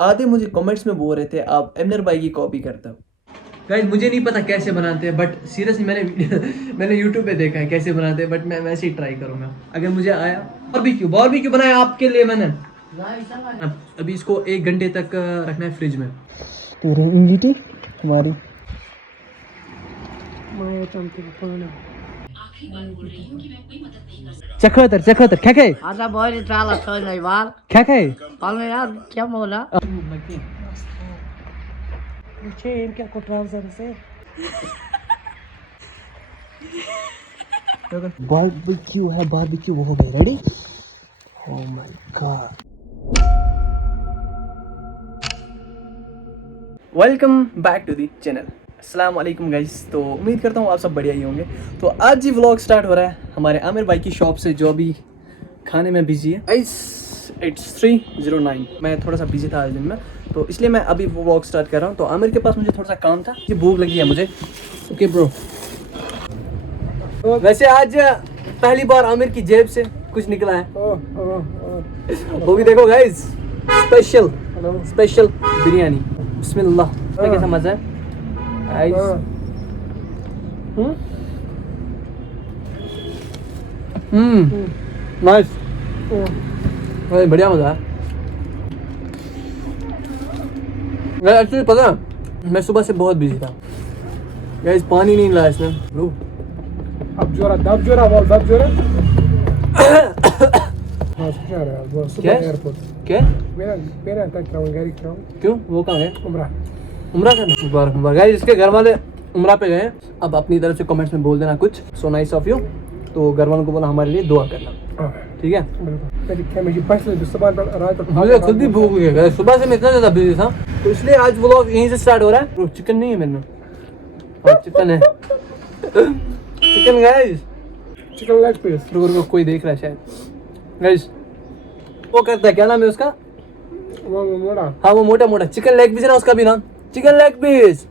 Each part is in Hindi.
आधे मुझे कमेंट्स में बोल रहे थे आप एमनर भाई की कॉपी करते हो। गाइस मुझे नहीं पता कैसे बनाते हैं, बट सीरियसली मैंने यूट्यूब पे देखा है कैसे बनाते हैं, बट मैं वैसे ही ट्राई करूंगा अगर मुझे आया। बारबेक्यू बनाया आपके लिए मैंने। अभी इसको 1 घंटे तक रखना है फ्रिज में। तेरे इंगीटी हमारी चखतर क्या है? आता बहुत चाला सोच नहीं बाल क्या है? बाल में यार क्या बोला? मुझे इनके को ट्राउजर से बारबेक्यू है, बारबेक्यू वो हो गई ready. Oh my god, welcome back to the channel. अस्सलाम वालेकुम गाइस। तो उम्मीद करता हूँ आप सब बढ़िया ही होंगे। तो आज ही व्लॉग स्टार्ट हो रहा है हमारे आमिर भाई की शॉप से, जो अभी खाने में बिजी है। इट्स 3:09। मैं थोड़ा सा बिजी था आज दिन में, तो इसलिए मैं अभी वो व्लॉग स्टार्ट कर रहा हूँ। तो आमिर के पास मुझे थोड़ा सा काम था, ये भूख लगी है मुझे। Okay bro. वैसे आज पहली बार आमिर की जेब से कुछ निकला है, वो भी देखो गाइस, स्पेशल बिरयानी। बिस्मिल्लाह। इसमें कैसा मजा है नाइस, बढ़िया मजा है। एक्चुअली पता है मैं सुबह से बहुत बिजी था गाइस, पानी नहीं लाया इसने ब्रो। अब जोरा दब जोरा बोल दब जोरा। क्या एयरपोर्ट क्या मेरा तक गाड़ी क्यों क्यों वो कहाँ है? उमरा करने मुबारक गाइस। इसके घर वाले उमरा पे गए। अब अपनी तरफ से कमेंट्स में बोल देना कुछ, सो नाइस ऑफ यू। तो घर वालों को बोला हमारे लिए दुआ करना, ठीक है? मुझे खुद ही भूख लगी है, सुबह से मैं इतना ज़्यादा बिजी था, तो इसलिए आज व्लॉग यहीं से स्टार्ट हो रहा है। चिकन नहीं है मेरे में, चिकन है। Chicken guys, chicken leg piece. रुको कोई देख रहा है शायद गाइस। वो करता है, क्या नाम है उसका? वो मोड़ा। हाँ वो मोटा चिकन लेग पीस है ना उसका भी नाम, चिकन लेग पीस।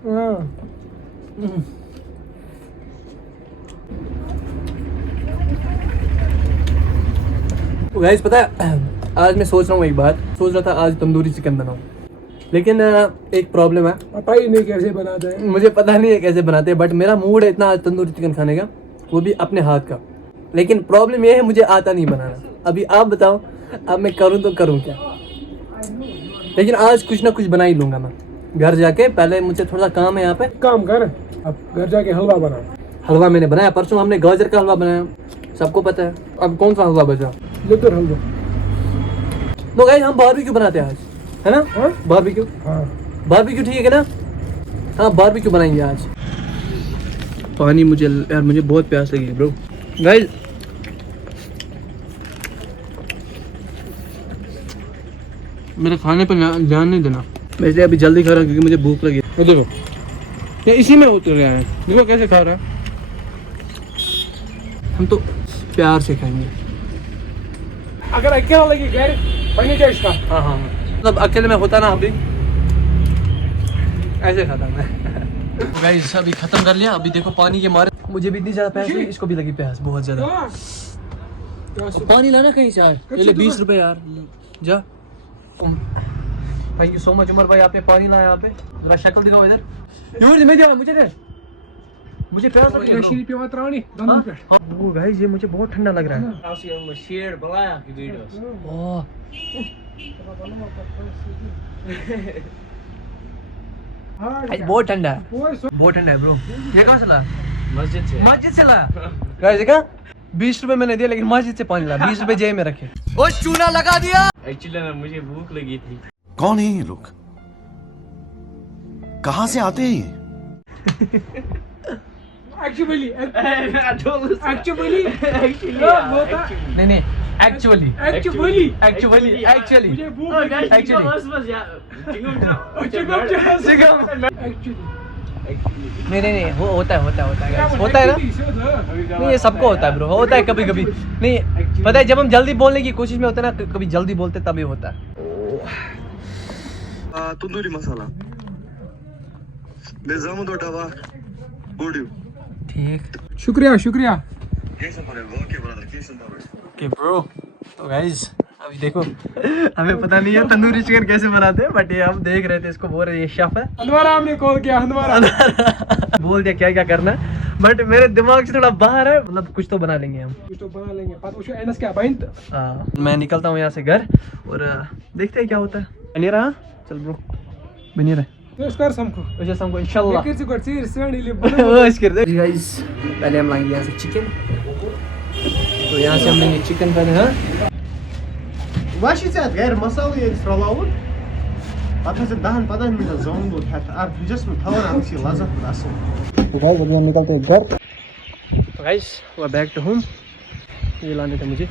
तो गाइस पता है आज मैं सोच रहा हूँ, एक बात सोच रहा था आज तंदूरी चिकन बनाऊं, लेकिन एक प्रॉब्लम है, पता ही नहीं कैसे बनाते हैं। मुझे पता नहीं है कैसे बनाते हैं, बट मेरा मूड है इतना आज तंदूरी चिकन खाने का, वो भी अपने हाथ का। लेकिन प्रॉब्लम ये है मुझे आता नहीं बनाना। अभी आप बताओ अब मैं करूँ तो करूँ क्या? लेकिन आज कुछ ना कुछ बना ही लूंगा मैं घर जाके। पहले मुझे थोड़ा सा काम है यहाँ पे। काम कर, अब घर जाके हलवा बना। हलवा मैंने बनाया परसों, हमने गाजर का हलवा बनाया, सबको पता है। अब कौन सा हलवा बचा? लेकर हलवा। तो गाइस हम बारबेक्यू बनाते हैं आज, है ना? हाँ? बारबेक्यू, हाँ बारबेक्यू ठीक है ना? हाँ बारबेक्यू बनाएंगे आज। पानी मुझे बहुत प्यास लगी ब्रो। गाइस मेरे खाने पर ध्यान नहीं देना, मैं इसलिए अभी जल्दी खा रहा हूँ क्योंकि मुझे भूख लगी। तो देखो ये इसी में उतर गया है, देखो कैसे खा रहा है। हम तो प्यार से खाएंगे। अगर अकेला लगी घर बनी जाए इसका। हाँ मतलब अकेले में होता ना अभी ऐसे खाता मैं। गाइस अभी खत्म कर लिया। अभी देखो पानी के मारे मुझे भी इतनी ज्यादा प्यास लगी, इसको भी लगी प्यास बहुत ज्यादा। पानी लाना कहीं से यार, ये ले 20 रुपए यार, जा। Thank you so much Umar भाई, आपने पानी लाया यहाँ पे। जरा शक्ल दिखाओ इधर, मुझे प्यास लगी है। वो गाइस ये मुझे बहुत ठंडा लग रहा है। ओह बहुत ठंडा है, बहुत ठंडा है ब्रो। ये कहाँ से लाया? मस्जिद से लाया। गाइस देखा 20 रुपए मैंने दिया, लेकिन मस्जिद से पानी लाया। 20 रुपए जेब में रखे और चूना लगा दिया। एक्चुअली ना मुझे भूख लगी थी। कौन है ये लोग, कहाँ से आते हैं ये? एक्चुअली नहीं वो होता है ना। नहीं ये सबको होता है ब्रो, होता है कभी कभी। नहीं पता है जब हम जल्दी बोलने की कोशिश में होते हैं ना, कभी जल्दी बोलते तभी होता है। तंदूरी मसाला निजाम दो डबा गुड। ठीक, शुक्रिया ओके ब्रो। तो गाइस अभी देखो हमें पता नहीं है तंदूरी चिकन कैसे बनाते हैं, बट ये हम देख रहे थे, इसको बोल रहे ये शेफ है। हंदवारा हमने कॉल किया, हंदवारा बोल दिया क्या क्या करना है, बट मेरे दिमाग से थोड़ा बाहर है, मतलब कुछ तो बना लेंगे हम। कुछ तो बना लेंगे। पता उसको एनएस क्या बाइंड। मैं निकलता हूँ यहाँ से घर और देखते हैं क्या होता है। बनी रहा, चल ब्रो बनी रहे। तो इसका हमको वैसे हमको इंशाल्लाह किसी को चीर सेवनी ले गाइस पहले हम लाएंगे यहाँ से चिकन, तो यहाँ से हम लेंगे चिकन पहले। हाँ Wash it out, gair masala is ralaun. Pata se 10-15 minuten zone dot het ar just met thawan aan C lazat lassen. तो गाइस अभी हम निकलते हैं घर। तो गाइस वो बैक टू होम, ये लाने थे मुझे।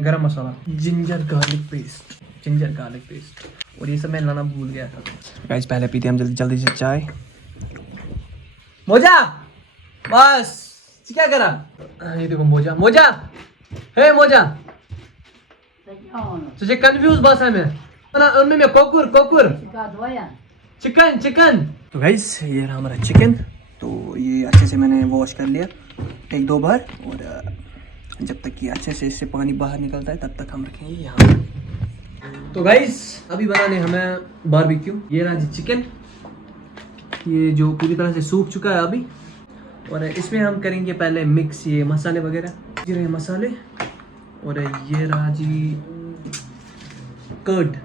गरम मसाला, जिंजर गार्लिक पेस्ट, और ये सब मैं लाना भूल गया था। गाइस पहले पीते हम जल्दी से चाय। मोजा बस क्या करा, ये देखो मोजा हे मोजा तुझे कंफ्यूज बस है मैं उनमें मैं कोकुर चिकन। तो गाइस ये रहा हमारा चिकन, तो ये अच्छे से मैंने वॉश कर लिया 1-2 बार, और जब तक कि अच्छे से इससे पानी बाहर निकलता है तब तक हम रखेंगे यहाँ। तो गाइस अभी बनाने हमें बारबेक्यू। ये रहा जी चिकन, ये जो पूरी तरह से सूख चुका है अभी, और इसमें हम करेंगे पहले मिक्स ये मसाले वगैरह। ये रहे मसाले, और ये रहा जी कर्ड।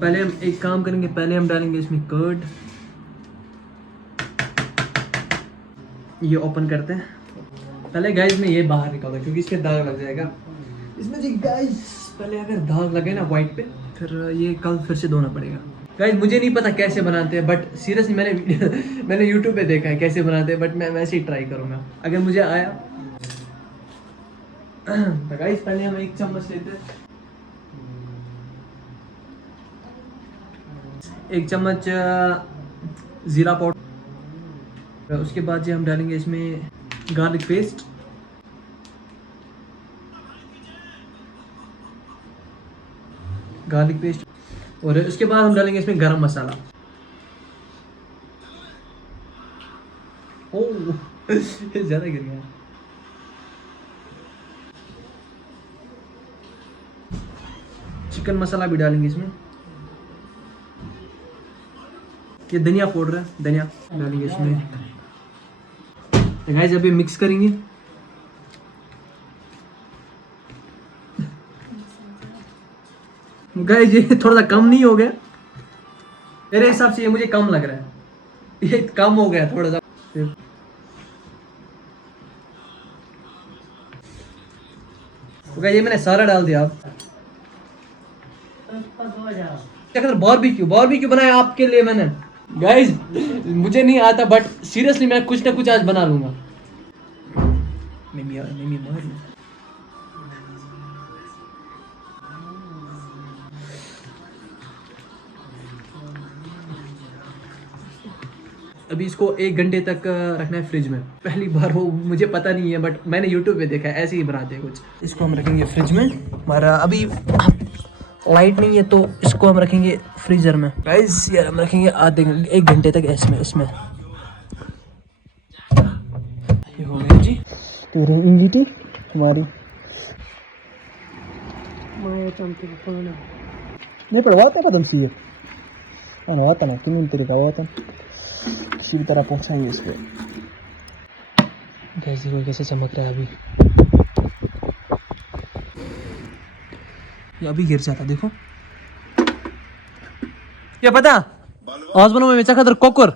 पहले हम एक काम करेंगे, पहले हम डालेंगे इसमें कर्ड। ये ओपन करते हैं पहले गाइस में, ये बाहर निकालता क्योंकि इसके दाग लग जाएगा इसमें जी गाइस। पहले अगर दाग लगे ना वाइट पे, फिर ये कल फिर से धोना पड़ेगा। गाइस मुझे नहीं पता कैसे बनाते हैं, बट सीरियसली मैंने यूट्यूब पे देखा है कैसे बनाते हैं, बट मैं वैसे ही ट्राई करूँगा अगर मुझे आया। तो गाइस पहले हम 1 चम्मच लेते हैं, 1 चम्मच जीरा पाउडर। उसके बाद जो हम डालेंगे इसमें गार्लिक पेस्ट, और उसके बाद हम डालेंगे इसमें गरम मसाला। ओह ज़्यादा गिर गया। चिकन मसाला भी डालेंगे इसमें। ये धनिया पाउडर है, धनिया डालेंगे इसमें। तो गाइस अभी मिक्स करेंगे। गाइस ये थोड़ा सा कम नहीं हो गया मेरे हिसाब से, ये मुझे कम लग रहा है, ये कम हो गया थोड़ा सा। तो गाइस ये मैंने सारा डाल दिया। अब बारबेक्यू बनाया आपके लिए मैंने। गाइस मुझे नहीं आता, बट सीरियसली मैं कुछ ना कुछ आज बना लूंगा। अभी इसको 1 घंटे तक रखना है फ्रिज में। पहली बार वो मुझे पता नहीं है, बट मैंने यूट्यूब पे देखा है ऐसे ही बनाते हैं कुछ। इसको हम रखेंगे फ्रिज में। हमारा अभी लाइट नहीं है तो इसको हम रखेंगे फ्रीजर में। गाइस यार हम रखेंगे 1 घंटे तक इसमें। ये हो गया जी तेरे इंजीटी हमारी। नहीं पढ़वाते कदम सी आता ना कि तेरे का किसी भी तरह पहुँचाएंगे इसको। गैस देखो कैसे चमक रहा है अभी, ये अभी गिर जाता देखो। क्या पता आज बनो में चखा कोकुर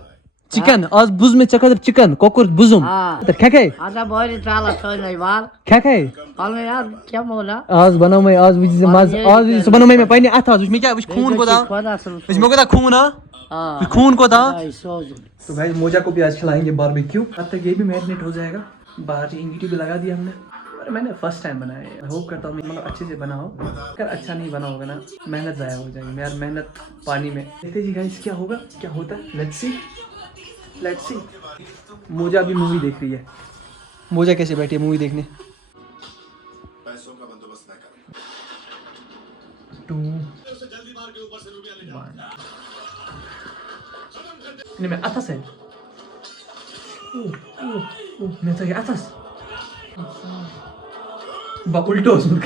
चिकन, आज बुज में चखा चिकन कोकुर बुजुम क्या आधा बहुत ट्राला छोड़ने वाल क्या अरे यार क्या बोला। आज बनो में आज बनो में पहले आता उसमें क्या खून को था, उसमें को था खून को था। तो भाई मोजा को भी आज खिलाएंगे बारबेक्यू। अब तक ये भी मैरिनेट हो जाएगा। बाहर इंग्रेडिएंट भी लगा दिया हमने, और मैंने फर्स्ट टाइम बनाया है। होप करता हूँ मतलब अच्छे से बना हो। अगर अच्छा नहीं बना होगा ना, मेहनत ज़ाया हो जाएगी यार, मेहनत पानी में। देखते जी गाइस क्या होगा, क्या होता है। Let's see. मोजा भी मूवी देख रही है। मोजा कैसे बैठी है मूवी देखने। पैसों का बंदोबस्त ना करें। ini me atas ya मैं तो ये atas बा उल्टो उसमें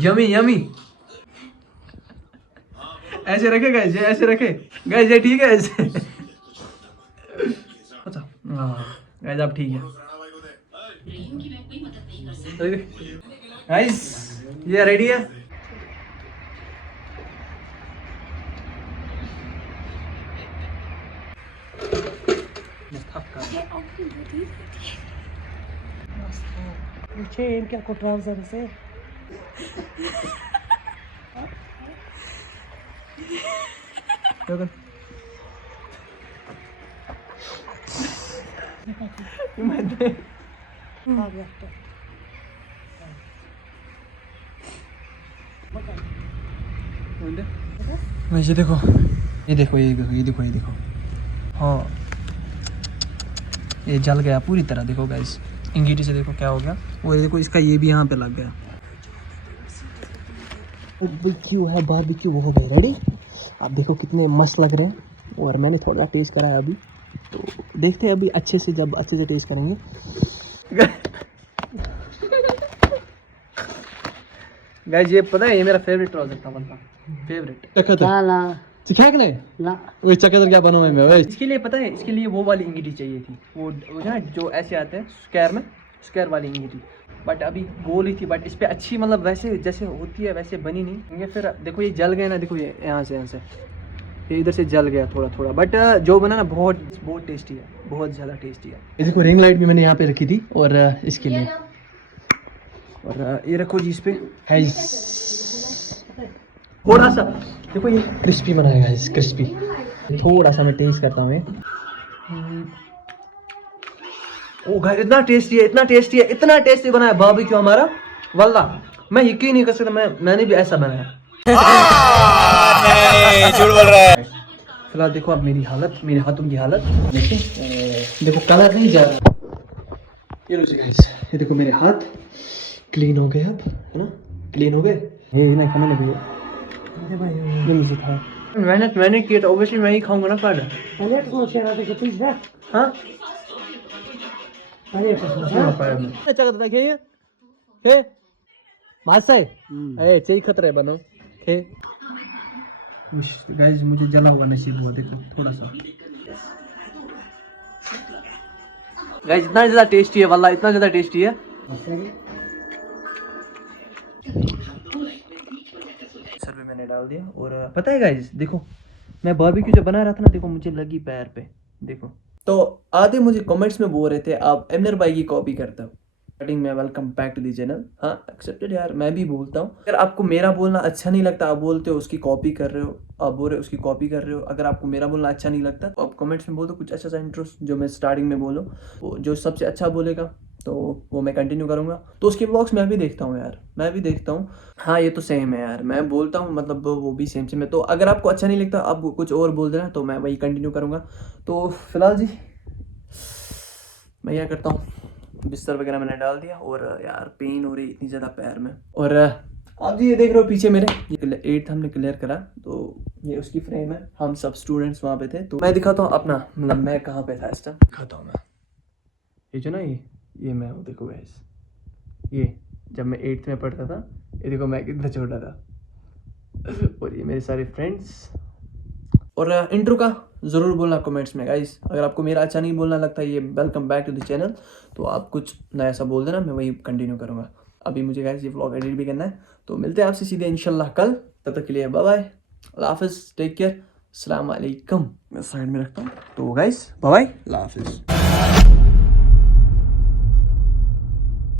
यमी यमी ऐसे रखे गाइस ये ऐसे रखे गाइस ये ठीक है ऐसे अच्छा गाइस अब ठीक है गाइस ये रेडी है मुझे इनके को ट्राउजर से ये देखो ये देखो ये देखो ये देखो ये देखो हाँ ये जल गया पूरी तरह देखो गाइस इंगीटी से देखो क्या हो गया और ये देखो इसका ये भी यहाँ पे लग गया बारबेक्यू है बारबेक्यू वो हो गए रेडी आप देखो कितने मस्त लग रहे हैं और मैंने थोड़ा टेस्ट करा है अभी तो देखते हैं अभी अच्छे से जब अच्छे से टेस्ट करेंगे गाइस ये पता है ये मेरा फेवरेट ट्राउजर था बंदा फेवरेट ना ना सिखाया कि नहीं ना वो चक्कर क्या बना हुआ है मैं इसके लिए पता है इसके लिए वो वाली इंगीटी चाहिए थी वो ना जो ऐसे आते हैं स्क्वायर में स्क्वायर वाली इंगीटी बट अभी गोल ही थी बट इस पे अच्छी मतलब वैसे जैसे होती है वैसे बनी नहीं ये फिर देखो ये जल गए ना देखो ये यहाँ से ये इधर से जल गया थोड़ा थोड़ा बट जो बना ना बहुत टेस्टी है बहुत ज़्यादा टेस्टी है ये देखो रिंग लाइट भी मैंने यहाँ पे रखी थी और इसके लिए और ये रखो जी इस पे है थोड़ा सा देखो ये क्रिस्पी बनाएगा इस क्रिस्पी थोड़ा सा मैं टेस्ट करता हूँ ओ गाइस इतना टेस्टी बना है बारबेक्यू हमारा वल्ला मैं यकीन नहीं कर सकता मैंने भी ऐसा बनाया झूठ बोल रहा है फिलहाल देखो अब मेरी हालत मेरे हाथों की हालत देखो कलर नहीं जा रहा ये लो गाइस ये देखो मेरे हाथ क्लीन हो गए अब है ना क्लीन हो गए ये ना खाने लगी है मैंने किया तो ऑब्वियसली मैं ही खाऊंगा ना कार्ड अरे तो सोच रहा था कि कुछ है हाँ अरे तो खतरे बनो गाइस मुझे जला हुआ नसीब हुआ देखो थोड़ा सा गाइस इतना ज्यादा टेस्टी है वल्ला इतना ज्यादा टेस्टी है सर पे मैंने डाल दिया और पता है गाइस देखो मैं बारबेक्यू जो बना रहा था ना देखो मुझे लगी पैर पे देखो तो आधे मुझे कमेंट्स में बोल रहे थे आप एमनर भाई की कॉपी करते हो स्टार्टिंग में welcome back to the channel हाँ एक्सेप्टेड यार मैं भी बोलता हूँ अगर आपको मेरा बोलना अच्छा नहीं लगता आप बोलते हो उसकी कॉपी कर रहे हो आप बोल रहे हो उसकी कॉपी कर रहे हो अगर आपको मेरा बोलना अच्छा नहीं लगता तो आप कमेंट्स में बोल दो कुछ अच्छा सा इंट्रो जो मैं स्टार्टिंग में बोलूँ वो जो सबसे अच्छा बोलेगा तो वो मैं कंटिन्यू करूँगा तो उसके ब्लॉग्स मैं भी देखता हूँ यार मैं भी देखता हूँ हाँ ये तो सेम है यार मैं बोलता हूँ मतलब वो भी सेम है तो अगर आपको अच्छा नहीं लगता आप कुछ और बोल देना तो मैं वही कंटिन्यू करूँगा तो फिलहाल जी मैं क्या करता हूँ बिस्तर वगैरह मैंने डाल दिया और यार पेन हो रही इतनी ज़्यादा पैर में और आप जी ये देख रहे हो पीछे मेरे ये 8th हमने क्लियर करा तो ये उसकी फ्रेम है हम सब स्टूडेंट्स वहाँ पे थे तो मैं दिखाता हूँ अपना मतलब मैं कहाँ पे था इस टाइम दिखाता हूँ मैं ये जो ना ये मैं हूँ देखो गाइस ये जब मैं 8th में पढ़ता था ये देखो मैं कितना छोटा था और ये मेरे सारे फ्रेंड्स और इंट्रो का ज़रूर बोलना कमेंट्स में गाइस अगर आपको मेरा अच्छा नहीं बोलना लगता ये welcome back to the channel तो आप कुछ नया सा बोल देना मैं वही कंटिन्यू करूँगा अभी मुझे गाइस ये व्लॉग एडिट भी करना है तो मिलते हैं आपसे सीधे इंशाल्लाह कल तब तक के लिए बाय बाय अल्लाह हाफिज़ टेक केयर अस्सलाम वालेकुम मैं साइड में रखता हूँ तो गाइस बाय बाय अल्लाह हाफिज़